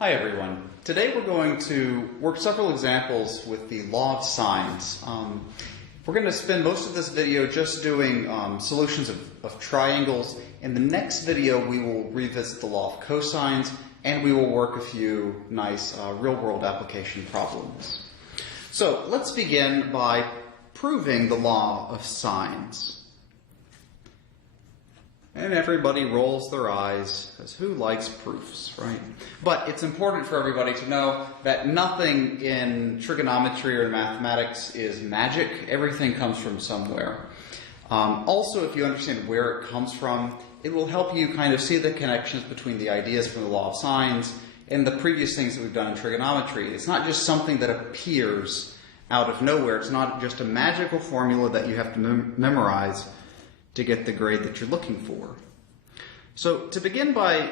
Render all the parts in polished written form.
Hi everyone. Today we're going to work several examples with the law of sines. We're going to spend most of this video just doing solutions of triangles. In the next video we will revisit the law of cosines and we will work a few nice real-world application problems. So let's begin by proving the law of sines. And everybody rolls their eyes, because who likes proofs, right? But it's important for everybody to know that nothing in trigonometry or mathematics is magic. Everything comes from somewhere. Also, if you understand where it comes from, it will help you kind of see the connections between the ideas from the law of sines and the previous things that we've done in trigonometry. It's not just something that appears out of nowhere. It's not just a magical formula that you have to memorize to get the grade that you're looking for. So to begin by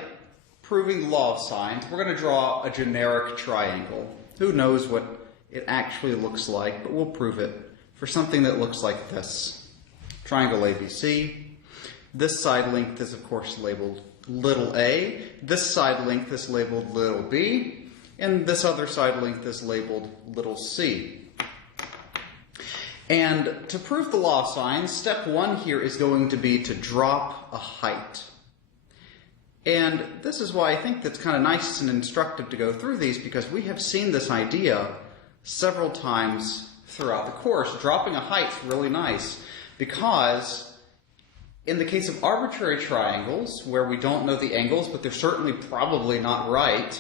proving the law of sines, we're going to draw a generic triangle. Who knows what it actually looks like, but we'll prove it for something that looks like this. Triangle ABC. This side length is of course labeled little a. This side length is labeled little b. And this other side length is labeled little c. And to prove the law of sines, step one here is going to be to drop a height. And this is why I think that's kind of nice and instructive to go through these, because we have seen this idea several times throughout the course. Dropping a height is really nice because in the case of arbitrary triangles, where we don't know the angles, but they're certainly probably not right,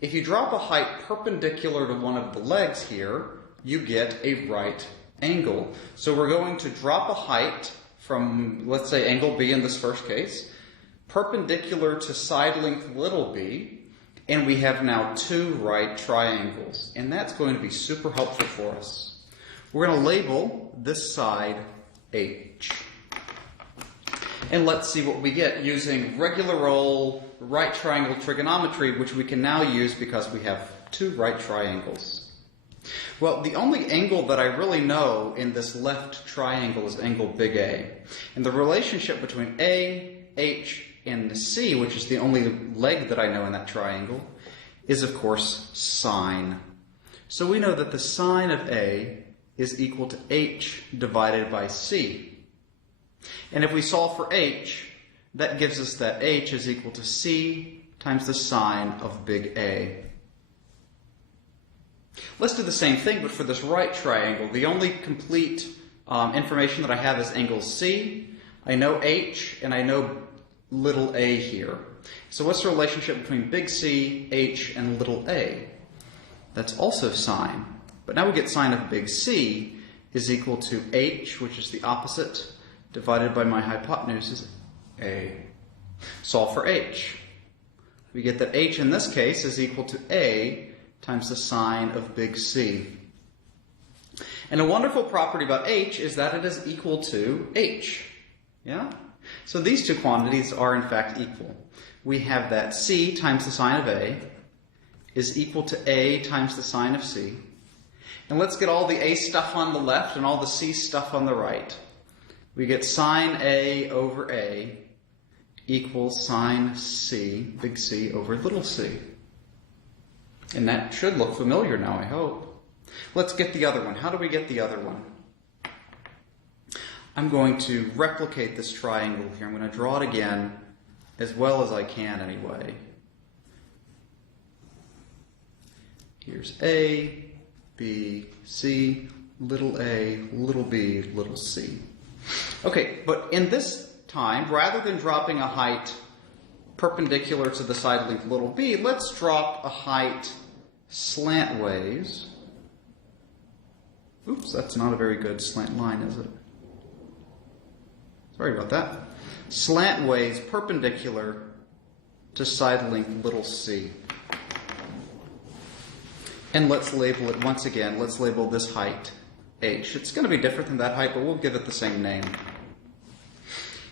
if you drop a height perpendicular to one of the legs here, you get a right angle. So we're going to drop a height from, let's say, angle B in this first case, perpendicular to side length little b, and we have now two right triangles. And that's going to be super helpful for us. We're going to label this side H. And let's see what we get using regular old right triangle trigonometry, which we can now use because we have two right triangles. Well, the only angle that I really know in this left triangle is angle big A. And the relationship between A, H, and C, which is the only leg that I know in that triangle, is of course sine. So we know that the sine of A is equal to H divided by C. And if we solve for H, that gives us that H is equal to C times the sine of big A. Let's do the same thing, but for this right triangle. The only complete information that I have is angle C. I know H, and I know little a here. So what's the relationship between big C, H, and little a? That's also sine. But now we get sine of big C is equal to H, which is the opposite, divided by my hypotenuse, A. Solve for H. We get that H in this case is equal to A times the sine of big C. And a wonderful property about H is that it is equal to H. Yeah? So these two quantities are in fact equal. We have that C times the sine of A is equal to A times the sine of C. And let's get all the A stuff on the left and all the C stuff on the right. We get sine A over A equals sine C, big C, over little c. And that should look familiar now, I hope. Let's get the other one. How do we get the other one? I'm going to replicate this triangle here. I'm going to draw it again as well as I can anyway. Here's A, B, C, little a, little b, little c. Okay, but in this time, rather than dropping a height perpendicular to the side length little b, let's drop a height slantways. Oops, that's not a very good slant line, is it? Sorry about that. Slantways perpendicular to side length little c. And let's label it once again. Let's label this height H. It's going to be different than that height, but we'll give it the same name.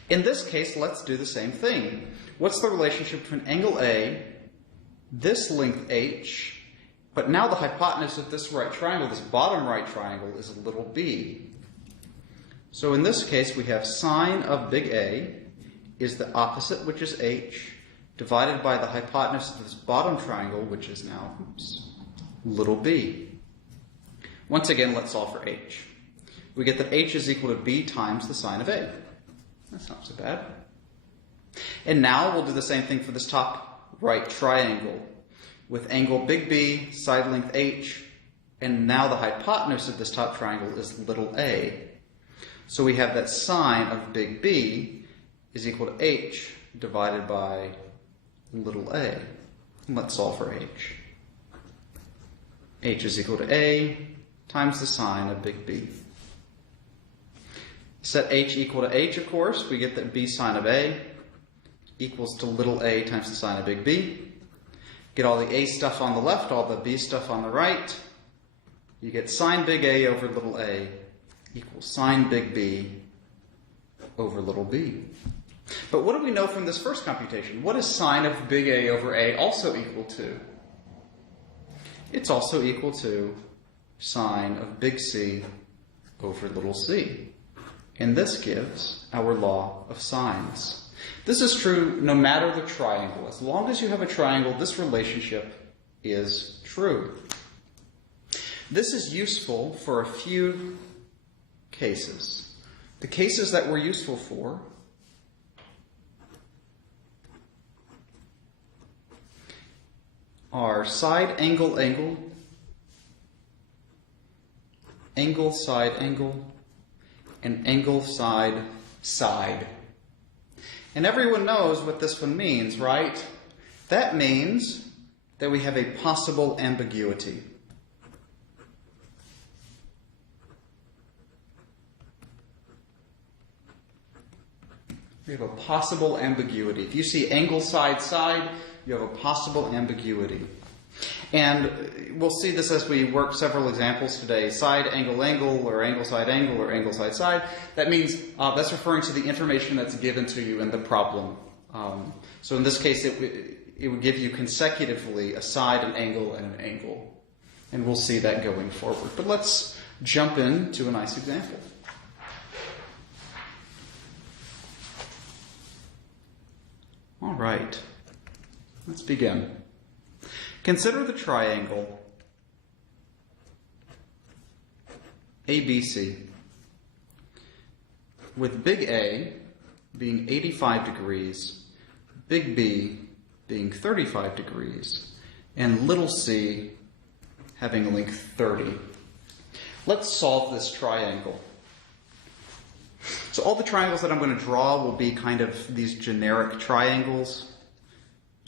In this case, let's do the same thing. What's the relationship between angle A, this length H, but now the hypotenuse of this right triangle, this bottom right triangle, is a little b. So in this case, we have sine of big A is the opposite, which is H, divided by the hypotenuse of this bottom triangle, which is now, little b. Once again, let's solve for h. We get that h is equal to b times the sine of a. That's not so bad. And now we'll do the same thing for this top right triangle with angle big B, side length h, and now the hypotenuse of this top triangle is little a. So we have that sine of big B is equal to h divided by little a. And let's solve for h. H is equal to a times the sine of big B. Set h equal to h, of course. We get that b sine of a equals to little a times the sine of big B. Get all the a stuff on the left, all the b stuff on the right. You get sine big A over little a equals sine big B over little b. But what do we know from this first computation? What is sine of big A over a also equal to? It's also equal to sine of big C over little c. And this gives our law of sines. This is true no matter the triangle. As long as you have a triangle, this relationship is true. This is useful for a few cases. The cases that we're useful for are side angle angle, angle side angle, and angle side side. And everyone knows what this one means, right? That means that we have a possible ambiguity. We have a possible ambiguity. If you see angle side side, you have a possible ambiguity. And we'll see this as we work several examples today. Side angle angle, or angle side angle, or angle side side. That means that's referring to the information that's given to you in the problem. So in this case, it would give you consecutively a side, an angle, and an angle. And we'll see that going forward. But let's jump into a nice example. All right, let's begin. Consider the triangle ABC with big A being 85 degrees, big B being 35 degrees, and little c having length 30. Let's solve this triangle. So all the triangles that I'm going to draw will be kind of these generic triangles.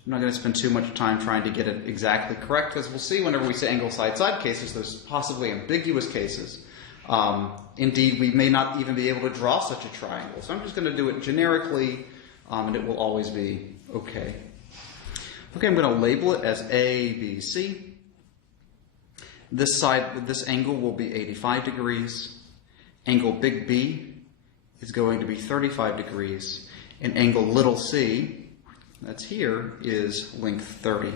I'm not going to spend too much time trying to get it exactly correct, because we'll see whenever we say angle side side cases, there's possibly ambiguous cases. Indeed, we may not even be able to draw such a triangle. So I'm just going to do it generically, and it will always be okay. Okay, I'm going to label it as A, B, C. This side, this angle will be 85 degrees. Angle big B is going to be 35 degrees. And angle little c, that's here, is length 30.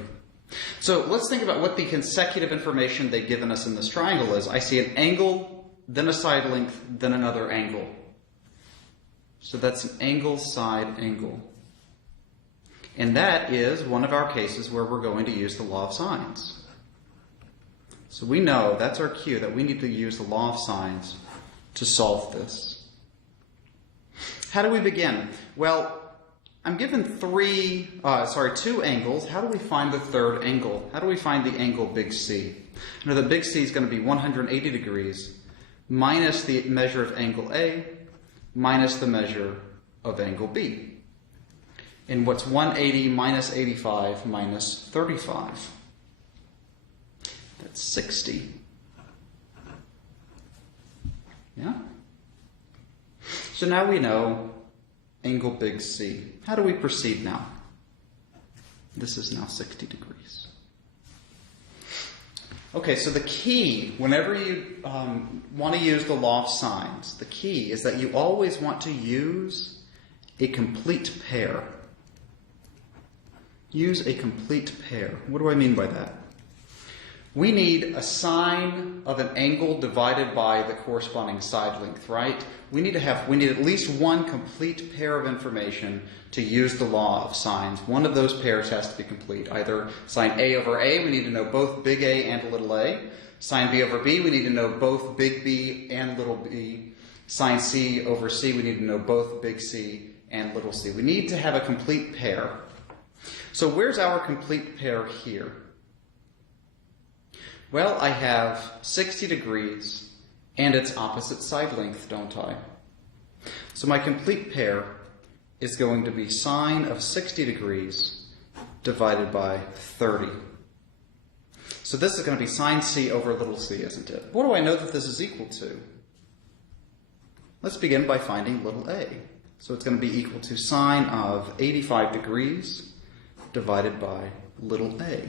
So let's think about what the consecutive information they've given us in this triangle is. I see an angle, then a side length, then another angle. So that's an angle side angle. And that is one of our cases where we're going to use the law of sines. So we know, that's our cue, that we need to use the law of sines to solve this. How do we begin? Well, I'm given two angles. How do we find the third angle? How do we find the angle big C? Now the big C is going to be 180 degrees minus the measure of angle A minus the measure of angle B. And what's 180 minus 85 minus 35? That's 60. Yeah? So now we know angle big C. How do we proceed now? This is now 60 degrees. Okay, so the key, whenever you want to use the law of sines, the key is that you always want to use a complete pair. Use a complete pair. What do I mean by that? we need a sine of an angle divided by the corresponding side length, right? We need at least one complete pair of information to use the law of sines. One of those pairs has to be complete. Either sine A over A, we need to know both big A and little a. Sine B over B, we need to know both big B and little b. Sine C over C, we need to know both big C and little c. We need to have a complete pair. So where's our complete pair here? Well, I have 60 degrees and its opposite side length, don't I? So my complete pair is going to be sine of 60 degrees divided by 30. So this is going to be sine C over little c, isn't it? What do I know that this is equal to? Let's begin by finding little a. So it's going to be equal to sine of 85 degrees divided by little a.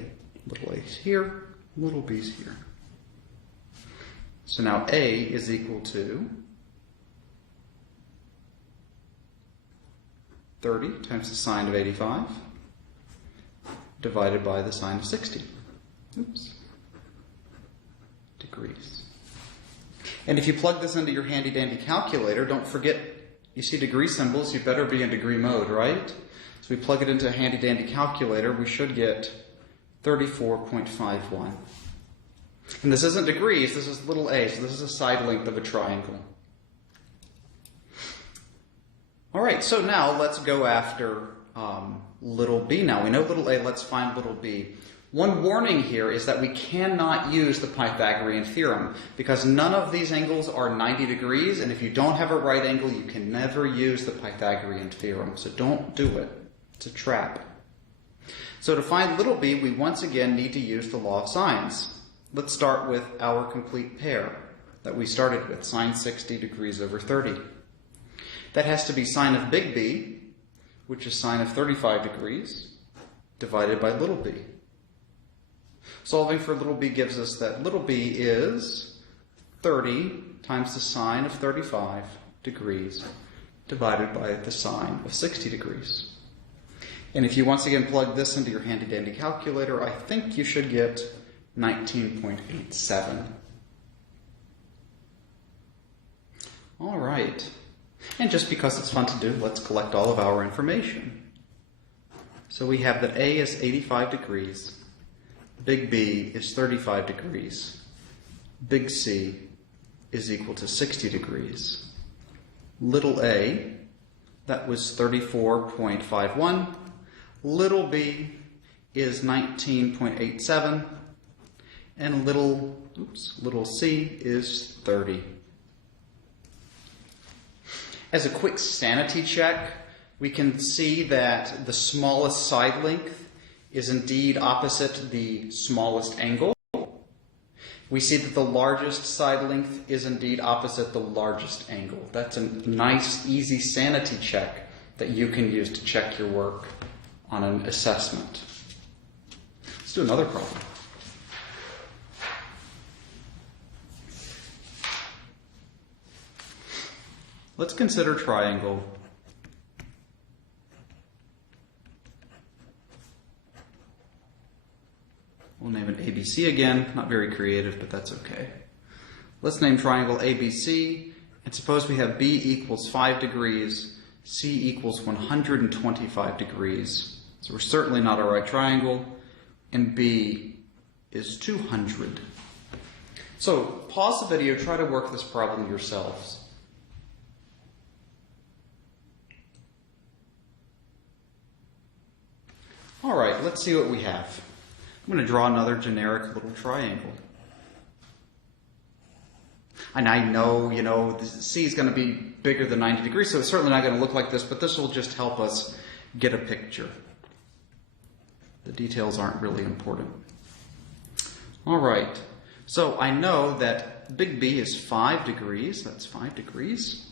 Little a's here, little b's here. So now a is equal to 30 times the sine of 85 divided by the sine of 60. Degrees. And if you plug this into your handy-dandy calculator, don't forget, you see degree symbols, you better be in degree mode, right? So we plug it into a handy-dandy calculator, we should get 34.51. And this isn't degrees, this is little a, so this is a side length of a triangle. All right, so now let's go after little b. Now we know little a, let's find little b. One warning here is that we cannot use the Pythagorean theorem because none of these angles are 90 degrees, and if you don't have a right angle, you can never use the Pythagorean theorem. So don't do it. It's a trap. So to find little b, we once again need to use the law of sines. Let's start with our complete pair that we started with, sine 60 degrees over 30. That has to be sine of big B, which is sine of 35 degrees, divided by little b. Solving for little b gives us that little b is 30 times the sine of 35 degrees divided by the sine of 60 degrees. And if you once again plug this into your handy-dandy calculator, I think you should get 19.87. All right. And just because it's fun to do, let's collect all of our information. So we have that A is 85 degrees. Big B is 35 degrees. Big C is equal to 60 degrees. Little a, that was 34.51. Little b is 19.87. And little c is 30. As a quick sanity check, we can see that the smallest side length is indeed opposite the smallest angle. We see that the largest side length is indeed opposite the largest angle. That's a nice, easy sanity check that you can use to check your work on an assessment. Let's do another problem. Let's consider triangle. We'll name it ABC again. Not very creative, but that's okay. Let's name triangle ABC, and suppose we have B equals 5 degrees, C equals 125 degrees. So we're certainly not a right triangle, and B is 200. So pause the video, try to work this problem yourselves. All right, let's see what we have. I'm going to draw another generic little triangle. And I know, C is going to be bigger than 90 degrees, so it's certainly not going to look like this, but this will just help us get a picture. The details aren't really important. All right, so I know that big B is 5 degrees. That's 5 degrees.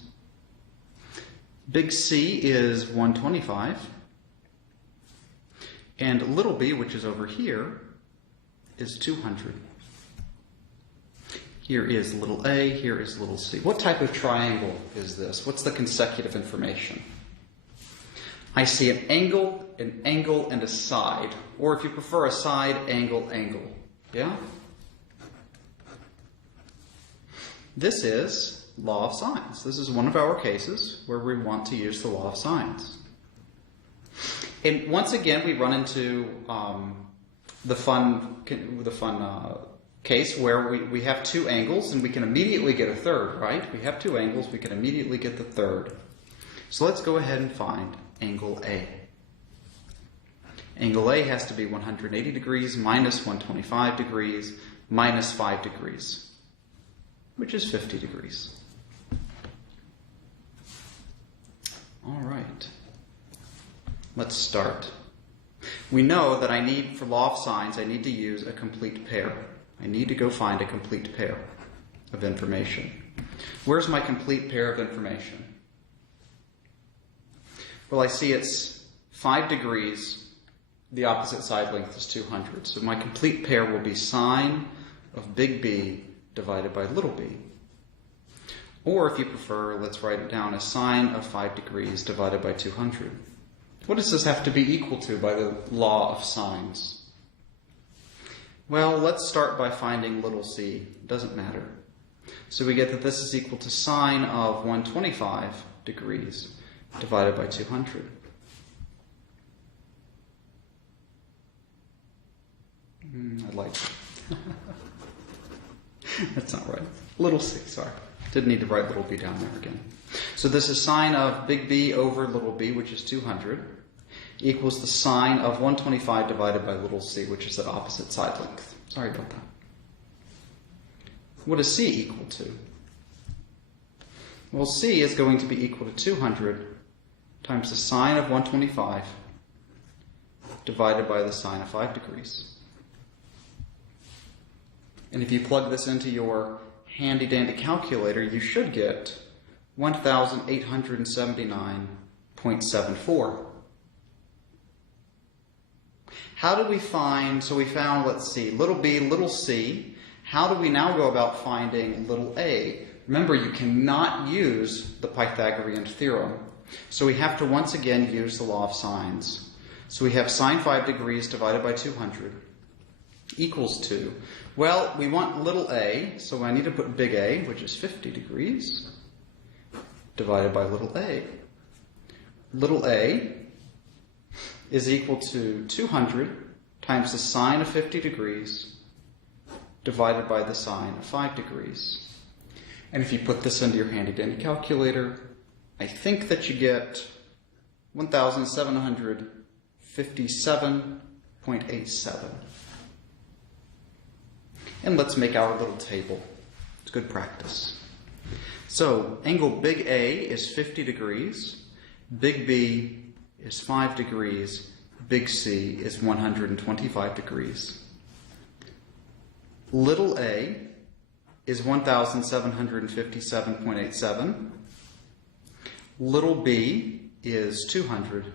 Big C is 125. And little b, which is over here, is 200. Here is little a, here is little c. What type of triangle is this? What's the consecutive information? I see an angle, and a side. Or if you prefer a side, angle, angle. Yeah? This is law of sines. This is one of our cases where we want to use the law of sines. And once again, we run into the fun case where we have two angles and we can immediately get a third, right? We have two angles, we can immediately get the third. So let's go ahead and find angle A. Angle A has to be 180 degrees minus 125 degrees minus 5 degrees, which is 50 degrees. All right. Let's start. We know that for law of sines, I need to use a complete pair. I need to go find a complete pair of information. Where's my complete pair of information? Well, I see it's 5 degrees. The opposite side length is 200. So my complete pair will be sine of big B divided by little b. Or if you prefer, let's write it down as sine of 5 degrees divided by 200. What does this have to be equal to by the law of sines? Well, let's start by finding little c. It doesn't matter. So we get that this is equal to sine of 125 degrees divided by 200. I like it. That's not right. Little c, sorry. Didn't need to write little b down there again. So this is sine of big B over little b, which is 200, equals the sine of 125 divided by little c, which is the opposite side length. Sorry about that. What is c equal to? Well, c is going to be equal to 200 times the sine of 125 divided by the sine of 5 degrees. And if you plug this into your handy-dandy calculator, you should get 1,879.74. How do we find, so we found, let's see, little b, little c. How do we now go about finding little a? Remember, you cannot use the Pythagorean theorem. So we have to once again use the law of sines. So we have sine 5 degrees divided by 200 equals to, well, we want little a, so I need to put big A, which is 50 degrees, divided by little a. Little a is equal to 200 times the sine of 50 degrees divided by the sine of 5 degrees. And if you put this into your handy-dandy calculator, I think that you get 1,757.87. And let's make our little table. It's good practice. So, angle big A is 50 degrees, big B is 5 degrees, big C is 125 degrees. Little a is 1,757.87. Little b is 200.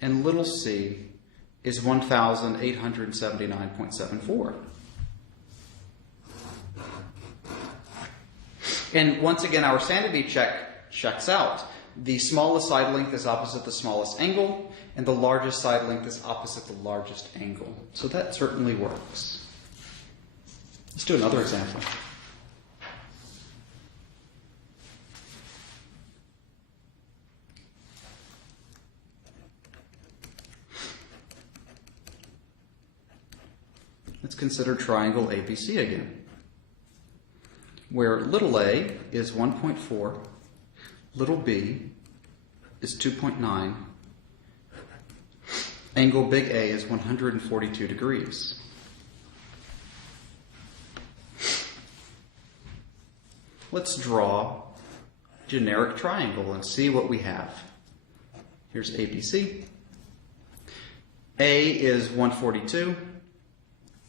And little c is 1,879.74. And once again, our sanity check checks out. The smallest side length is opposite the smallest angle, and the largest side length is opposite the largest angle. So that certainly works. Let's do another example. Let's consider triangle ABC again, where little a is 1.4, little b is 2.9, angle big A is 142 degrees. Let's draw a generic triangle and see what we have. Here's ABC. A is 142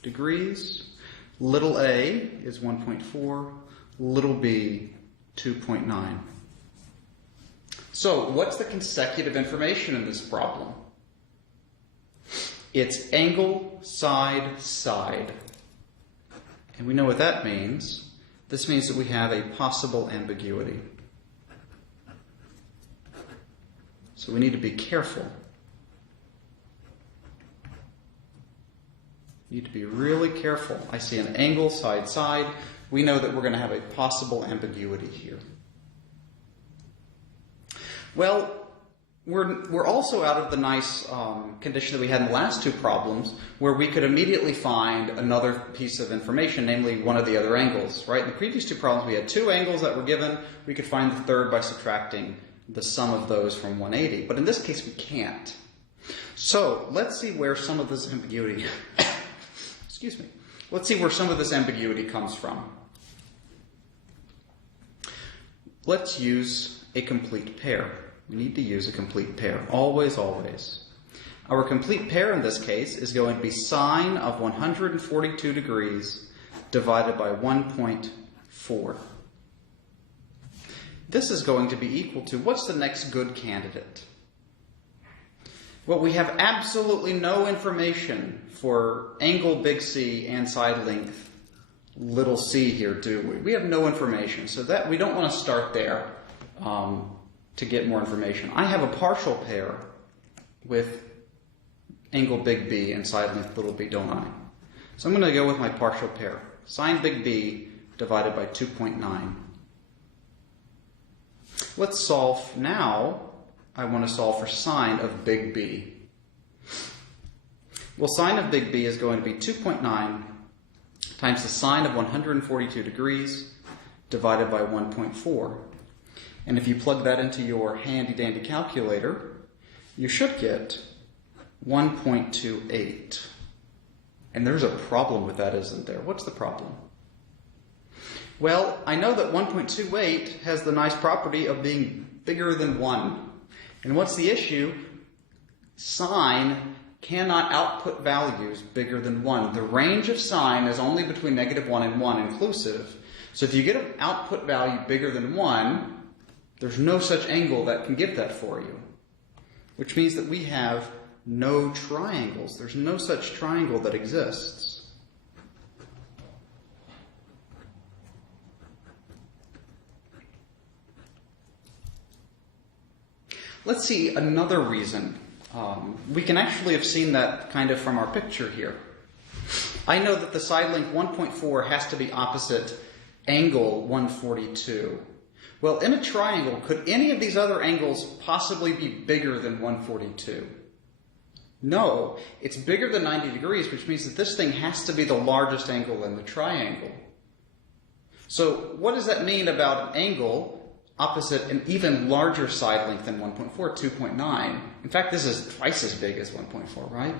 degrees. Little a is 1.4. Little b, 2.9. So, what's the consecutive information in this problem? It's angle, side, side. And we know what that means. This means that we have a possible ambiguity. So we need to be careful. You need to be really careful. I see an angle side side. We know that we're going to have a possible ambiguity here. Well, we're also out of the nice condition that we had in the last two problems, where we could immediately find another piece of information, namely one of the other angles, right? In the previous two problems, we had two angles that were given. We could find the third by subtracting the sum of those from 180. But in this case, we can't. So let's see where some of this ambiguity, excuse me, let's see where some of this ambiguity comes from. Let's use a complete pair. We need to use a complete pair. Always, always. Our complete pair in this case is going to be sine of 142 degrees divided by 1.4. This is going to be equal to, what's the next good candidate? Well, we have absolutely no information for angle big C and side length little c here, do we? We have no information, so that we don't want to start there to get more information. I have a partial pair with angle big B and side length little b, don't I? So I'm going to go with my partial pair. Sine big B divided by 2.9. Let's solve now. I want to solve for sine of big B. Well, sine of big B is going to be 2.9 times the sine of 142 degrees divided by 1.4. And if you plug that into your handy-dandy calculator, you should get 1.28. And there's a problem with that, isn't there? What's the problem? Well, I know that 1.28 has the nice property of being bigger than 1. And what's the issue? Sine cannot output values bigger than 1. The range of sine is only between -1 and 1 inclusive. So if you get an output value bigger than 1, there's no such angle that can give that for you. Which means that we have no triangles. There's no such triangle that exists. Let's see another reason. We can actually have seen that kind of from our picture here. I know that the side length 1.4 has to be opposite angle 142. Well, in a triangle, could any of these other angles possibly be bigger than 142? No, it's bigger than 90 degrees, which means that this thing has to be the largest angle in the triangle. So what does that mean about an angle opposite an even larger side length than 1.4, 2.9? In fact, this is twice as big as 1.4, right?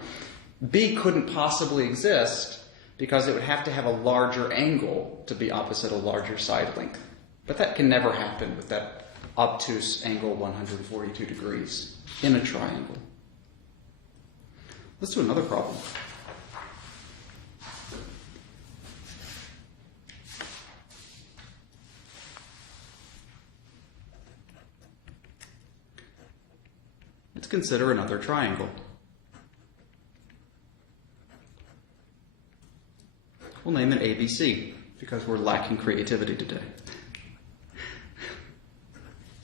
B couldn't possibly exist because it would have to have a larger angle to be opposite a larger side length. But that can never happen with that obtuse angle 142 degrees in a triangle. Let's do another problem. Let's consider another triangle. We'll name it ABC because we're lacking creativity today.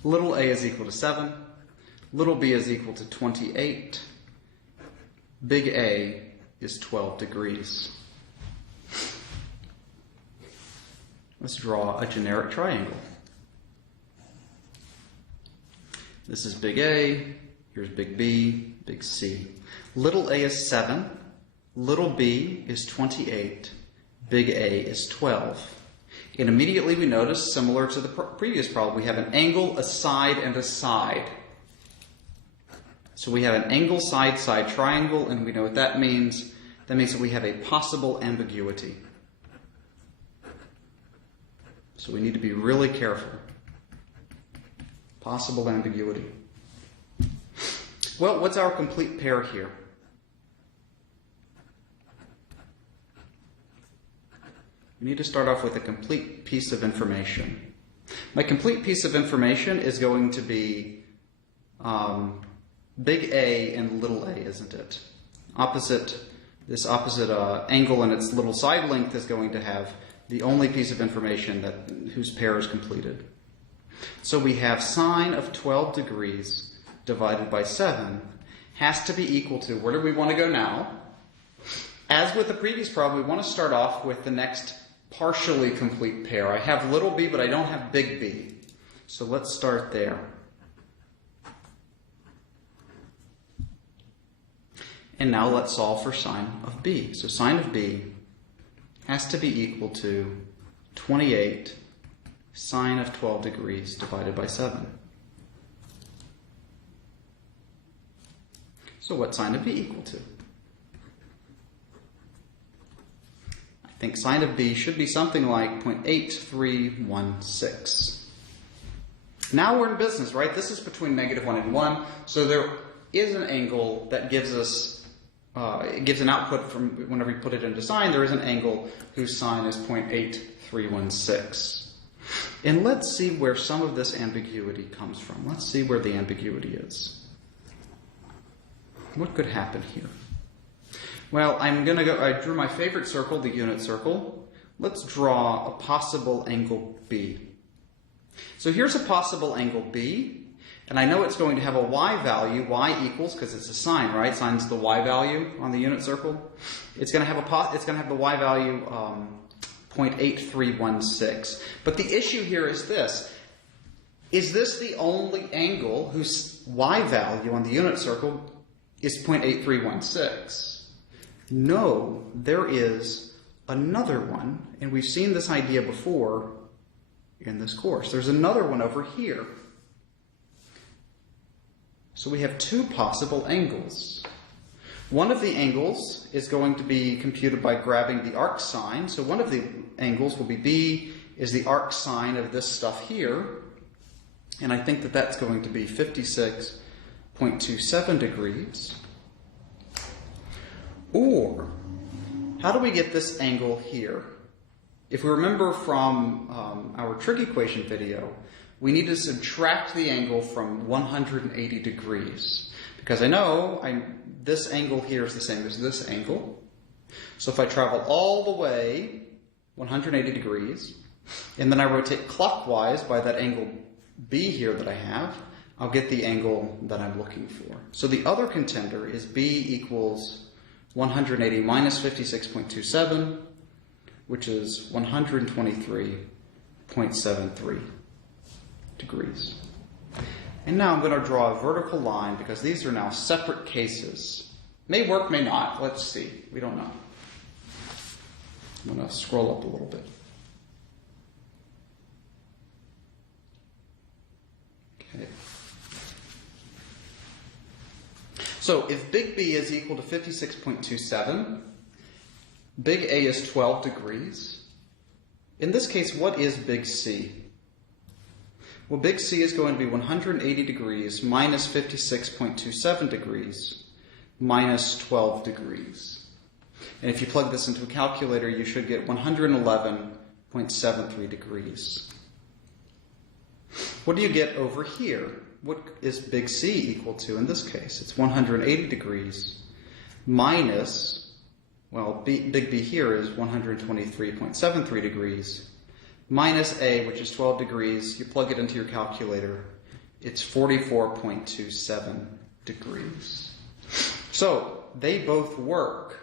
Little a is equal to 7. Little b is equal to 28. Big A is 12 degrees. Let's draw a generic triangle. This is big A. Here's big B, big C. Little a is 7. Little b is 28. Big A is 12. And immediately we notice, similar to the previous problem, we have an angle, a side, and a side. So we have an angle, side, side triangle, and we know what that means. That means that we have a possible ambiguity. So we need to be really careful. Possible ambiguity. Well, what's our complete pair here? We need to start off with a complete piece of information. My complete piece of information is going to be big A and little a, isn't it? This opposite angle and its little side length is going to have the only piece of information whose pair is completed. So we have sine of 12 degrees divided by 7 has to be equal to, where do we want to go now? As with the previous problem, we want to start off with the next partially complete pair. I have little b, but I don't have big B. So let's start there. And now let's solve for sine of b. So sine of b has to be equal to 28 sine of 12 degrees divided by 7. So what's sine of b equal to? I think sine of b should be something like 0.8316. Now we're in business, right? This is between -1 and 1, so there is an angle that gives us, it gives an output from whenever you put it into sine, there is an angle whose sine is 0.8316. And let's see where some of this ambiguity comes from. Let's see where the ambiguity is. What could happen here? Well, I drew my favorite circle, the unit circle. Let's draw a possible angle B. So here's a possible angle B, and I know it's going to have a y value, y equals, because it's a sine, right? Sine's the y value on the unit circle. It's going to have the y value 0.8316. But the issue here is this. Is this the only angle whose y value on the unit circle is 0.8316? No, there is another one, and we've seen this idea before in this course. There's another one over here. So we have two possible angles. One of the angles is going to be computed by grabbing the arc sine. So one of the angles will be B is the arc sine of this stuff here. And I think that that's going to be 56.27 degrees. Or, how do we get this angle here? If we remember from our trig equation video, we need to subtract the angle from 180 degrees. Because I know this angle here is the same as this angle. So if I travel all the way 180 degrees, and then I rotate clockwise by that angle B here that I have, I'll get the angle that I'm looking for. So the other contender is B equals 180 minus 56.27, which is 123.73 degrees. And now I'm going to draw a vertical line because these are now separate cases. May work, may not. Let's see. We don't know. I'm going to scroll up a little bit. Okay. So if big B is equal to 56.27, big A is 12 degrees. In this case, what is big C? Well, big C is going to be 180 degrees minus 56.27 degrees minus 12 degrees. And if you plug this into a calculator, you should get 111.73 degrees. What do you get over here? What is big C equal to in this case? It's 180 degrees minus, well, big B here is 123.73 degrees minus A, which is 12 degrees. You plug it into your calculator, it's 44.27 degrees. So they both work.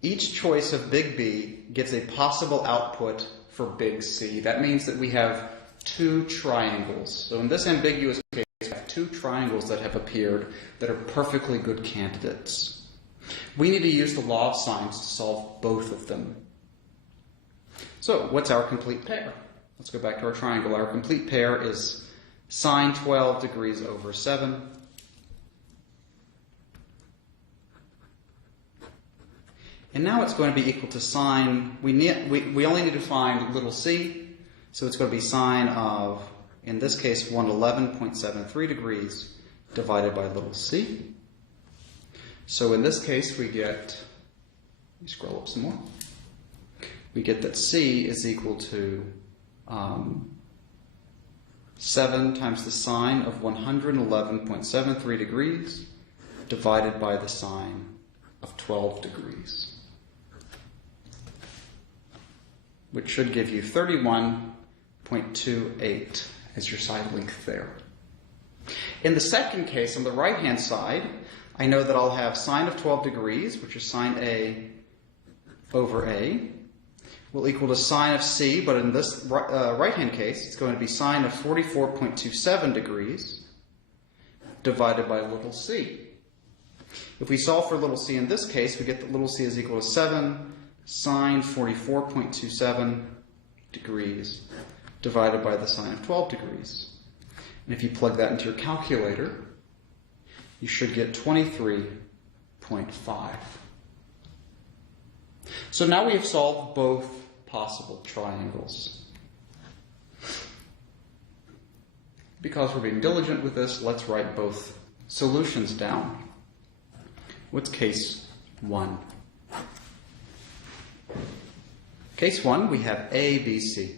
Each choice of big B gives a possible output for big C. That means that we have two triangles. So in this ambiguous case, we have two triangles that have appeared that are perfectly good candidates. We need to use the law of sines to solve both of them. So what's our complete pair? Let's go back to our triangle. Our complete pair is sine 12 degrees over 7. And now it's going to be equal to sine, we only need to find little c, so it's going to be sine of, in this case, 111.73 degrees divided by little c. So in this case we get, let me scroll up some more, we get that c is equal to 7 times the sine of 111.73 degrees divided by the sine of 12 degrees. Which should give you 31.28 as your side length there. In the second case, on the right-hand side, I know that I'll have sine of 12 degrees, which is sine A over A will equal to sine of C, but in this right-hand case, it's going to be sine of 44.27 degrees divided by little c. If we solve for little c in this case, we get that little c is equal to 7 sine 44.27 degrees divided by the sine of 12 degrees. And if you plug that into your calculator, you should get 23.5. So now we have solved both possible triangles. Because we're being diligent with this, let's write both solutions down. What's case 1? Case 1, we have A, B, C.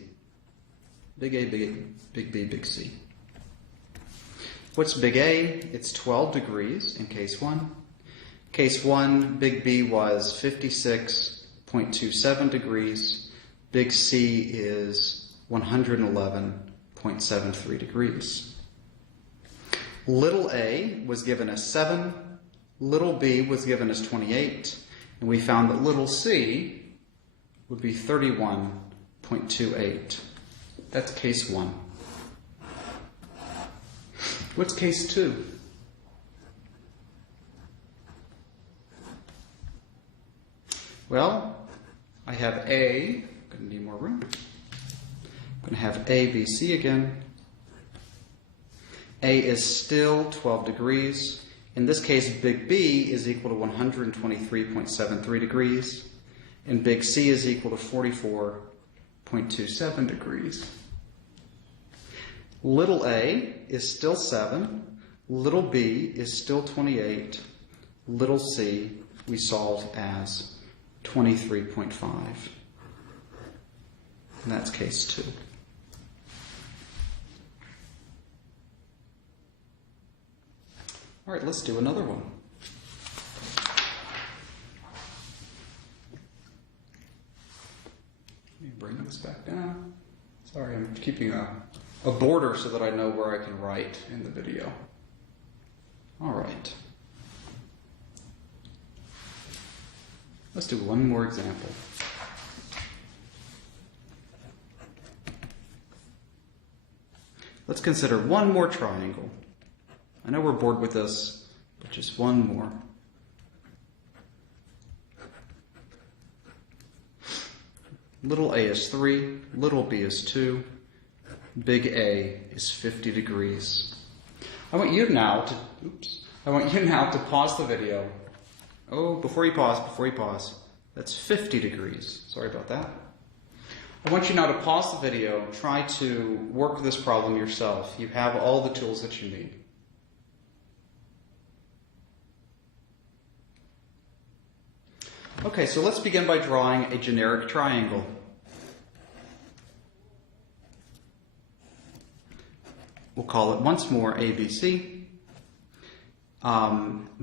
Big A, big B, big C. What's big A? It's 12 degrees in case 1. Case 1, big B was 56.27 degrees. Big C is 111.73 degrees. Little a was given as 7. Little b was given as 28. And we found that little c would be 31.28. That's case 1. What's case 2? Well, I have A. I'm going to need more room. I'm going to have A, B, C again. A is still 12 degrees. In this case, big B is equal to 123.73 degrees. And big C is equal to 44.27 degrees. Little a is still 7. Little b is still 28. Little c we solve as 23.5. And that's case 2. All right, let's do another one. Let me bring this back down. Sorry, I'm keeping a border so that I know where I can write in the video. All right. Let's do one more example. Let's consider one more triangle. I know we're bored with this, but just one more. Little a is 3, little b is 2, big A is 50 degrees. I want you now to pause the video. Oh, before you pause. That's 50 degrees. Sorry about that. I want you now to pause the video, try to work this problem yourself. You have all the tools that you need. Okay, so let's begin by drawing a generic triangle. We'll call it once more ABC.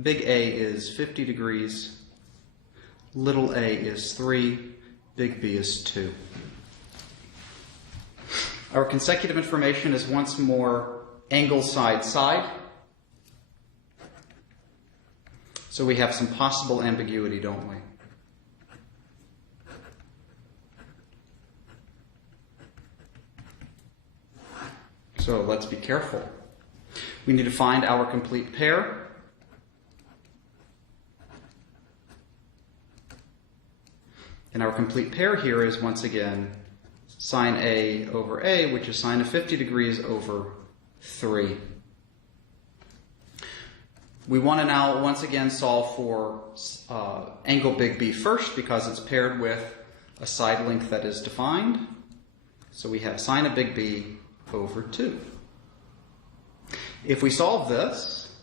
Big A is 50 degrees. Little a is 3. Big B is 2. Our consecutive information is once more angle side side. So we have some possible ambiguity, don't we? So let's be careful. We need to find our complete pair. And our complete pair here is, once again, sine A over A, which is sine of 50 degrees over 3. We want to now, once again, solve for angle big B first, because it's paired with a side length that is defined. So we have sine of big B over 2. If we solve this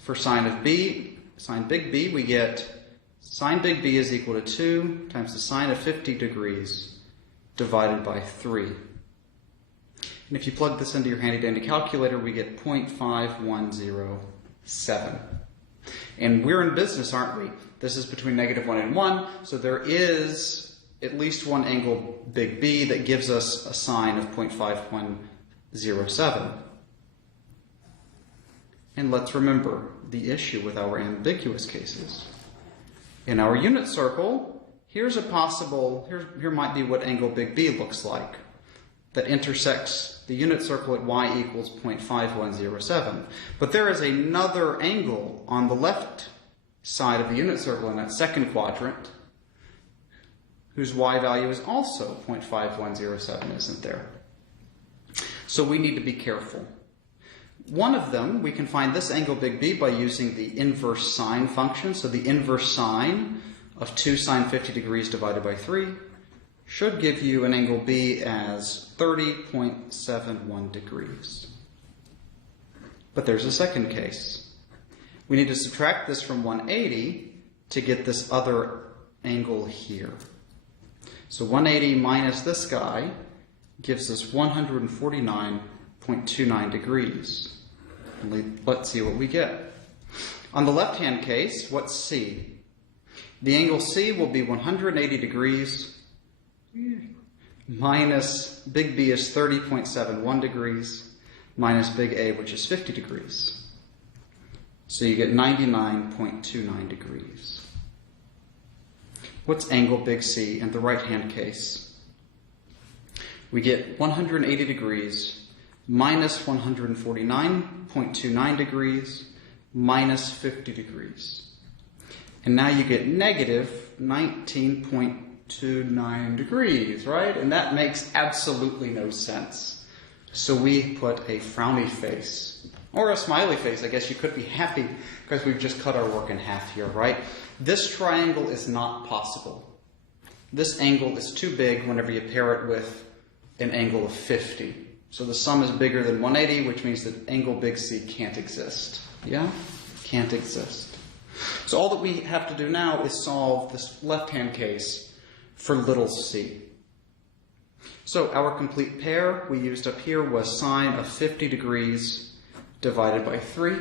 for sine big B, we get sine big B is equal to 2 times the sine of 50 degrees divided by 3. And if you plug this into your handy-dandy calculator, we get 0.5107. And we're in business, aren't we? This is between -1 and 1, so there is at least one angle big B that gives us a sine of 0.5107. And let's remember the issue with our ambiguous cases. In our unit circle, here's a possible, here might be what angle big B looks like, that intersects the unit circle at y equals 0.5107. But there is another angle on the left side of the unit circle in that second quadrant whose y value is also 0.5107, isn't there? So we need to be careful. One of them, we can find this angle big B by using the inverse sine function. So the inverse sine of 2 sine 50 degrees divided by 3 should give you an angle B as 30.71 degrees. But there's a second case. We need to subtract this from 180 to get this other angle here. So 180 minus this guy gives us 149.29 degrees. Let's see what we get. On the left-hand case, what's C? The angle C will be 180 degrees minus big B is 30.71 degrees minus big A, which is 50 degrees. So you get 99.29 degrees. What's angle big C in the right-hand case? We get 180 degrees minus 149.29 degrees minus 50 degrees. And now you get negative 19.29 degrees, right? And that makes absolutely no sense. So we put a frowny face, or a smiley face. I guess you could be happy because we've just cut our work in half here, right? This triangle is not possible. This angle is too big whenever you pair it with an angle of 50. So the sum is bigger than 180, which means that angle big C can't exist. Yeah? Can't exist. So all that we have to do now is solve this left-hand case for little c. So our complete pair we used up here was sine of 50 degrees divided by 3.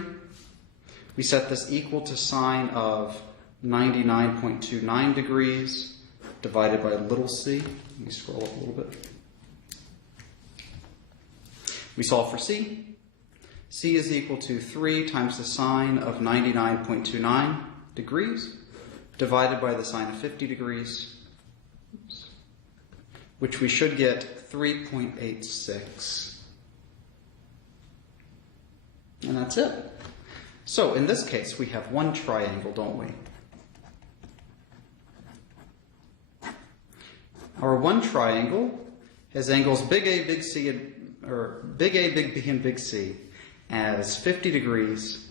We set this equal to sine of 99.29 degrees divided by little c. Let me scroll up a little bit. We solve for c. C is equal to 3 times the sine of 99.29 degrees divided by the sine of 50 degrees, which we should get 3.86. And that's it. So in this case, we have one triangle, don't we? Our one triangle has angles big A, big C, or big A, big B, and big C as 50 degrees.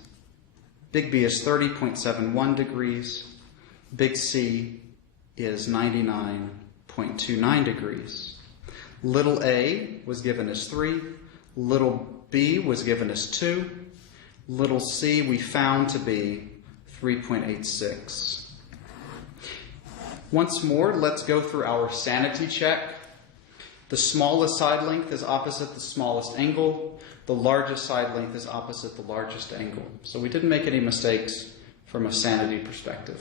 Big B is 30.71 degrees. Big C is 99.29 degrees. Little a was given as 3. Little b was given as 2. Little c we found to be 3.86. Once more, let's go through our sanity check. The smallest side length is opposite the smallest angle. The largest side length is opposite the largest angle. So we didn't make any mistakes from a sanity perspective.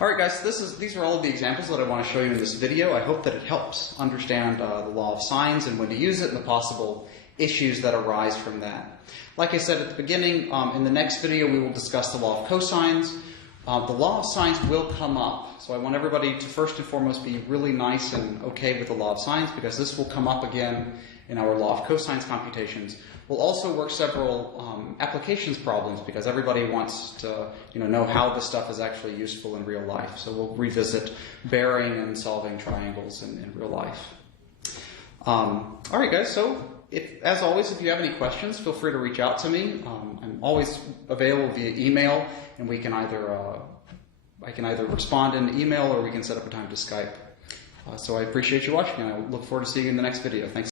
All right, guys, these are all of the examples that I want to show you in this video. I hope that it helps understand the law of sines and when to use it and the possible issues that arise from that. Like I said at the beginning, in the next video we will discuss the law of cosines. The law of sines will come up, so I want everybody to first and foremost be really nice and okay with the law of sines because this will come up again in our law of cosines computations. We'll also work several applications problems because everybody wants to know how this stuff is actually useful in real life. So we'll revisit bearing and solving triangles in real life. All right, guys, so as always, if you have any questions, feel free to reach out to me. I'm always available via email, and we can I can either respond in email or we can set up a time to Skype. So I appreciate you watching, and I look forward to seeing you in the next video. Thanks.